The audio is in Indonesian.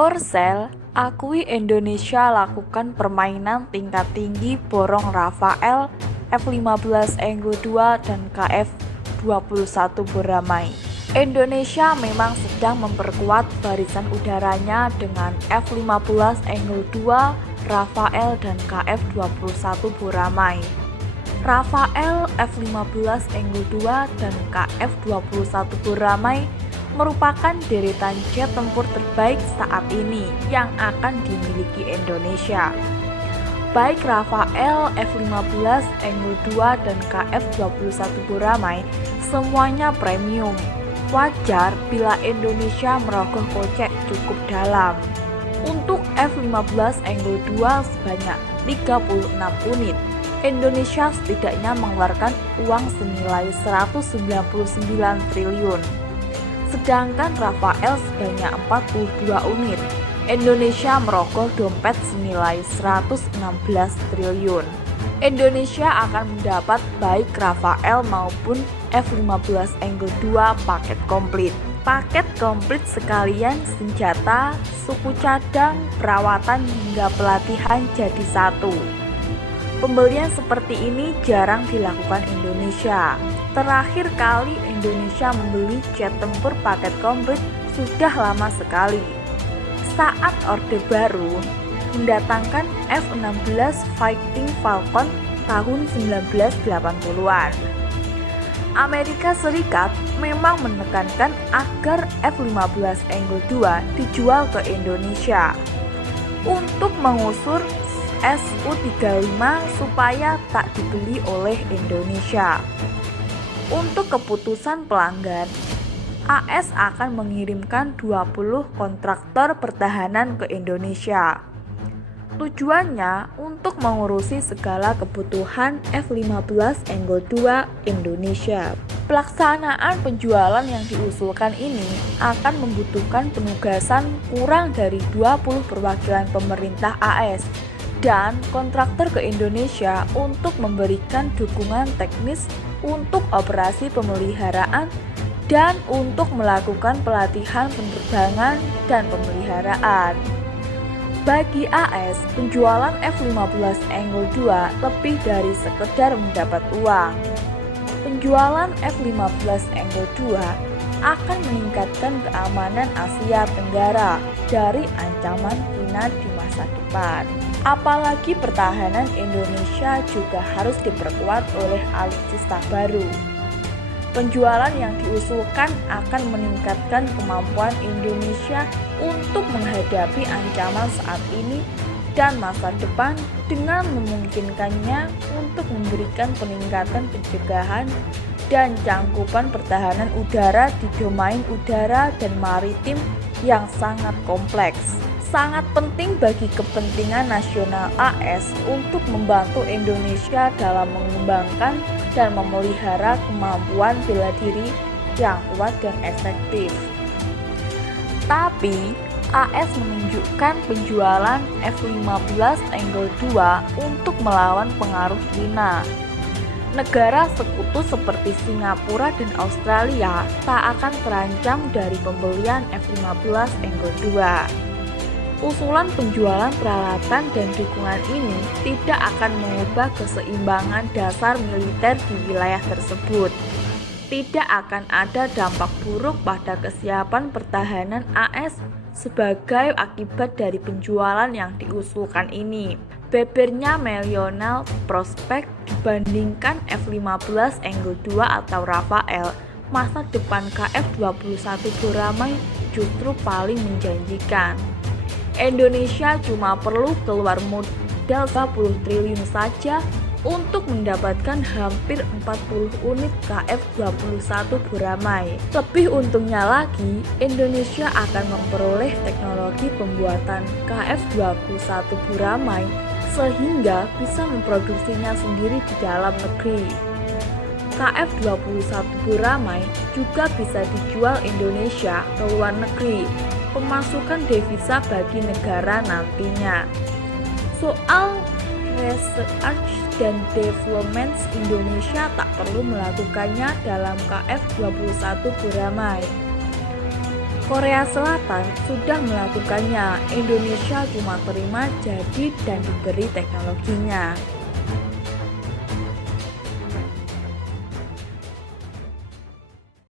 Korsel akui Indonesia lakukan permainan tingkat tinggi borong Rafael F-15 Anglo 2 dan KF-21 beramai. Indonesia memang sedang memperkuat barisan udaranya dengan F-15 Anglo 2, Rafael dan KF-21 beramai. Rafael F-15 Anglo 2 dan KF-21 beramai merupakan deretan jet tempur terbaik saat ini yang akan dimiliki Indonesia. Baik Rafael F-15 Anglo 2 dan KF-21 beramai semuanya premium. Wajar bila Indonesia merogoh kocek cukup dalam. Untuk F-15 Anglo 2 sebanyak 36 unit, Indonesia setidaknya mengeluarkan uang senilai 199 triliun. Sedangkan Rafael sebanyak 42 unit, Indonesia merogoh dompet senilai 116 triliun. Indonesia akan mendapat baik Rafael maupun F-15 Anglo 2 paket komplit. Paket komplit sekalian senjata, suku cadang, perawatan hingga pelatihan jadi satu. Pembelian seperti ini jarang dilakukan Indonesia. Terakhir kali Indonesia membeli jet tempur paket komplit sudah lama sekali. Saat Orde Baru mendatangkan F-16 Fighting Falcon tahun 1980-an. Amerika Serikat memang menekankan agar F-15 Anglo 2 dijual ke Indonesia untuk mengusir Su-35 supaya tak dibeli oleh Indonesia. Untuk keputusan pelanggan, AS akan mengirimkan 20 kontraktor pertahanan ke Indonesia. Tujuannya untuk mengurusi segala kebutuhan F-15 Anglo 2 Indonesia. Pelaksanaan penjualan yang diusulkan ini akan membutuhkan penugasan kurang dari 20 perwakilan pemerintah AS dan kontraktor ke Indonesia untuk memberikan dukungan teknis untuk operasi pemeliharaan dan untuk melakukan pelatihan penerbangan dan pemeliharaan. Bagi AS, penjualan F-15 Anglo 2 lebih dari sekedar mendapat uang. Penjualan F-15 Anglo 2 akan meningkatkan keamanan Asia Tenggara dari ancaman Cina di masa depan. Apalagi pertahanan Indonesia juga harus diperkuat oleh alutsista baru. Penjualan yang diusulkan akan meningkatkan kemampuan Indonesia untuk menghadapi ancaman saat ini dan masa depan dengan memungkinkannya untuk memberikan peningkatan pencegahan dan cangkupan pertahanan udara di domain udara dan maritim yang sangat kompleks. Sangat penting bagi kepentingan nasional AS untuk membantu Indonesia dalam mengembangkan dan memelihara kemampuan bela diri yang kuat dan efektif. Tapi, AS menunjukkan penjualan F-15 Anglo 2 untuk melawan pengaruh Cina. Negara sekutu seperti Singapura dan Australia tak akan terancam dari pembelian F-15 Anglo 2. Usulan penjualan peralatan dan dukungan ini tidak akan mengubah keseimbangan dasar militer di wilayah tersebut. Tidak akan ada dampak buruk pada kesiapan pertahanan AS sebagai akibat dari penjualan yang diusulkan ini. Bebernya Melionel prospek dibandingkan F-15 Anglo 2 atau Rafael, masa depan KF-21 beramai justru paling menjanjikan. Indonesia cuma perlu keluar modal 20 triliun saja untuk mendapatkan hampir 40 unit KF-21 Buramai. Lebih untungnya lagi, Indonesia akan memperoleh teknologi pembuatan KF-21 Buramai sehingga bisa memproduksinya sendiri di dalam negeri. KF-21 Buramai juga bisa dijual Indonesia ke luar negeri, pemasukan devisa bagi negara nantinya. Soal research dan development, Indonesia tak perlu melakukannya dalam KF-21 Buramai. Korea Selatan sudah melakukannya, Indonesia cuma terima jadi dan diberi teknologinya.